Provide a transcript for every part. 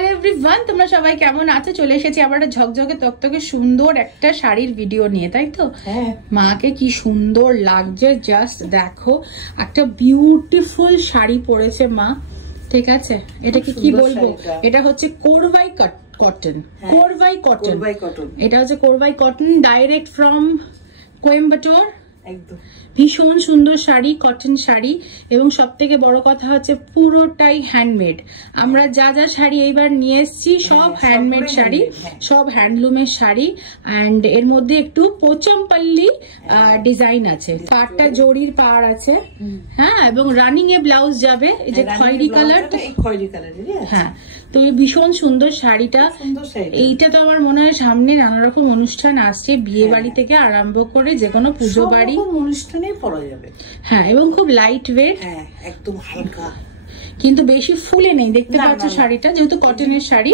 Hello everyone, তোমরা সবাই কেমন আছো? চলে এসেছি আবার একটা ঝকঝকে তকতকে সুন্দর একটা শাড়ির ভিডিও নিয়ে, তাই তো? মাকে কি সুন্দর লাগছে, জাস্ট দেখো। একটা বিউটিফুল শাড়ি পরেছে মা, ঠিক আছে? এটাকে কি বলবো, এটা হচ্ছে কোরভাই কটন, কোরভাই কটন। এটা হচ্ছে কোরভাই কটন, ডাইরেক্ট ফ্রম কোয়েম্বাটোর। একদম ভীষণ সুন্দর শাড়ি, কটন শাড়ি, এবং সব থেকে বড় কথা হচ্ছে পুরোটাই হ্যান্ডমেড। আমরা যা যা শাড়ি এইবার নিয়ে এসেছি সব হ্যান্ডমেড শাড়ি, সব হ্যান্ডলুমের শাড়ি। অ্যান্ড এর মধ্যে একটু পোচমপল্লি ডিজাইন আছে, পাড়টা জরির পাড় আছে, হ্যাঁ, এবং রানিং এ ব্লাউজ যাবে, এই যে খয়েরি কালার। হ্যাঁ, তো এই ভীষণ সুন্দর শাড়িটা। এইটা তো আমার মনে হয় সামনে নানা রকম অনুষ্ঠান আসছে, বিয়ে বাড়ি থেকে আরম্ভ করে যে কোনো পুজো বাড়ি অনুষ্ঠানে পরা যাবে। হ্যাঁ, এবং খুব লাইট ওয়েট, একদম হালকা, কিন্তু বেশি ফুলে নেই। দেখতে পাচ্ছ শাড়িটা, যেহেতু কটনের শাড়ি,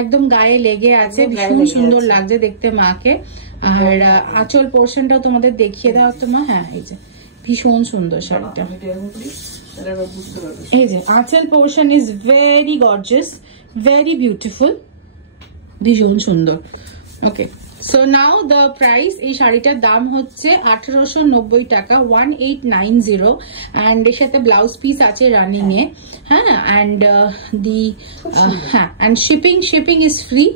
একদম গায়ে লেগে আছে, ভীষণ সুন্দর লাগছে দেখতে মাকে। আর আঁচল পোর্শনটাও তোমাদের দেখিয়ে দাও তো মা। হ্যাঁ, এই যে ভীষণ সুন্দর শাড়িটা, এই যে আঁচল portion is very gorgeous, very beautiful, ভীষণ সুন্দর। ওকে, সো নাও দ্য প্রাইস। এই শাড়িটার দাম হচ্ছে 1890 টাকা, 1890, অ্যান্ড এর সাথে ব্লাউজ পিস আছে রানিং এ। হ্যাঁ, অ্যান্ড হ্যাঁ, অ্যান্ড শিপিং ইজ ফ্রি।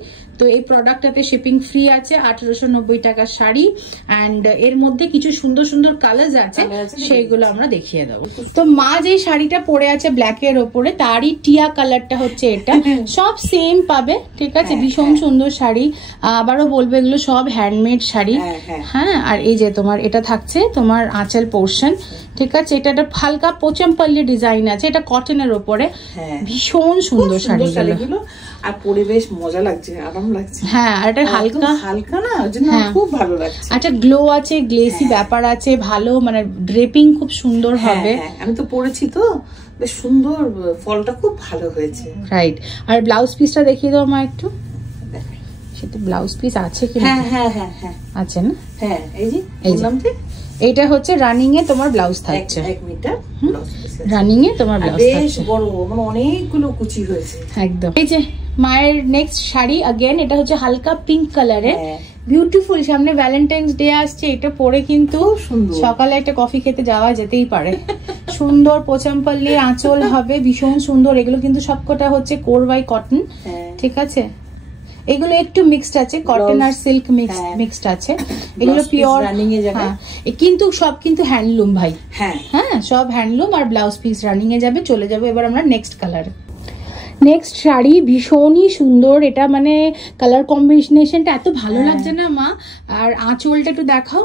তো এই প্রোডাক্টটাতে শিপিং ফ্রি আছে, 1890 টাকার শাড়ি। অ্যান্ড এর মধ্যে কিছু সুন্দর সুন্দর কালার্স আছে, সেইগুলো আমরা দেখিয়ে দেবো। তো মা যে শাড়িটা পরে আছে ব্ল্যাক এর ওপরে, তারই টিয়া কালারটা হচ্ছে এটা। সব সেম পাবে, ঠিক আছে? ভীষণ সুন্দর শাড়ি। আবারও বলবো, এগুলো সব হ্যান্ডমেড শাড়ি। হ্যাঁ, আর এই যে তোমার এটা থাকছে তোমার আঁচল পোর্শন, ঠিক আছে? এটা একটা হালকা পোচমপল্লি ডিজাইন আছে, এটা কটনের ওপরে। ভীষণ সুন্দর শাড়িগুলো, আর পরিবেশ মজা লাগছে, আরাম লাগছে। হ্যাঁ, আর এটা হালকা হালকা না, খুব ভালো লাগছে। আচ্ছা, গ্লো আছে, গ্লেসি ব্যাপার আছে, ভালো, মানে ড্রেপিং খুব সুন্দর হবে। আমি তো পরেছি, তো বেশ সুন্দর, ফলটা খুব ভালো হয়েছে। রাইট। আর ব্লাউজ পিসটা দেখিয়ে দাও মা একটু। সেটা ব্লাউজ পিস আছে কি? হ্যাঁ আছে না? হ্যাঁ, এই যে বললাম যে এইটা হচ্ছে রানিং এ তোমার ব্লাউজ থাকছে, 1 মিটার রানিং এ তোমার ব্লাউজ থাকছে, বেশ বড়, মানে অনেকগুলো কুচি হয়েছে একদম। এই যে মায়ের নেক্সট শাড়ি, अगेन এটা হচ্ছে হালকা পিঙ্ক কালারে, বিউটিফুল। সামনে ভ্যালেন্টাইন্স ডে আসছে, এটা পরে কিন্তু সকালে একটা কফি খেতে যাওয়া যেতেই পারে। সুন্দর পোচমপল্লি আঁচল হবে, ভীষণ সুন্দর। এগুলো কিন্তু সবকটা হচ্ছে কোরভাই কটন, ঠিক আছে? এগুলো একটু মিক্সড আছে, কটন আর সিল্ক মিক্সড আছে। এগুলো পিওর রানিং এ যাবে, কিন্তু সব কিন্তু হ্যান্ডলুম ভাই। হ্যাঁ, সব হ্যান্ডলুম, আর ব্লাউজ পিস রানিং এ যাবে। চলে যাবো এবার আমরা নেক্সট কালারে। নেক্সট শাড়ি ভীষণই সুন্দর, এটা মানে কালার কম্বিনেশনটা এত ভালো লাগছে না মা। আর আঁচলটা একটু দেখাও,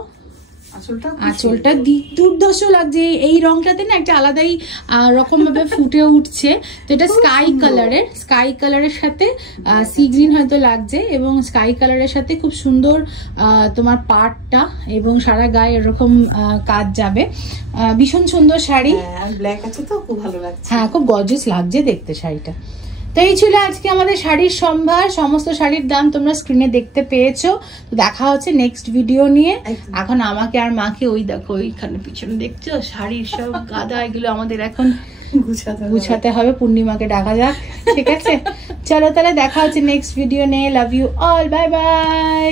আঁচলটা দুর্ধর্ষ লাগছে। এই রংটাতে না একটা আলাদাই রকম ভাবে ফুটে উঠছে। তো এটা স্কাই কালারের সাথে সি গ্রিন হয়তো লাগছে, এবং স্কাই কালারের সাথে খুব সুন্দর তোমার পাড়টা, এবং সারা গায়ে এরকম কাজ যাবে। ভীষণ সুন্দর শাড়ি, ব্ল্যাক আছে তো খুব ভালো লাগছে। হ্যাঁ, খুব গর্জিয়াস লাগছে দেখতে শাড়িটা। তো এই ছিল আজকে আমাদের শাড়ির সম্ভার। সমস্ত শাড়ির দাম তোমরা স্ক্রিনে দেখতে পেয়েছো। তো দেখা হচ্ছে নেক্সট ভিডিও নিয়ে। এখন আমাকে আর মাকে ওই দেখো, ওইখানে পিছনে দেখছো শাড়ির সব গাদা, এগুলো আমাদের এখন গুছাতে হবে। পূর্ণিমাকে ডাকা যাক, ঠিক আছে? চলো তাহলে দেখা হচ্ছে নেক্সট ভিডিও নিয়ে। Love you all, bye by.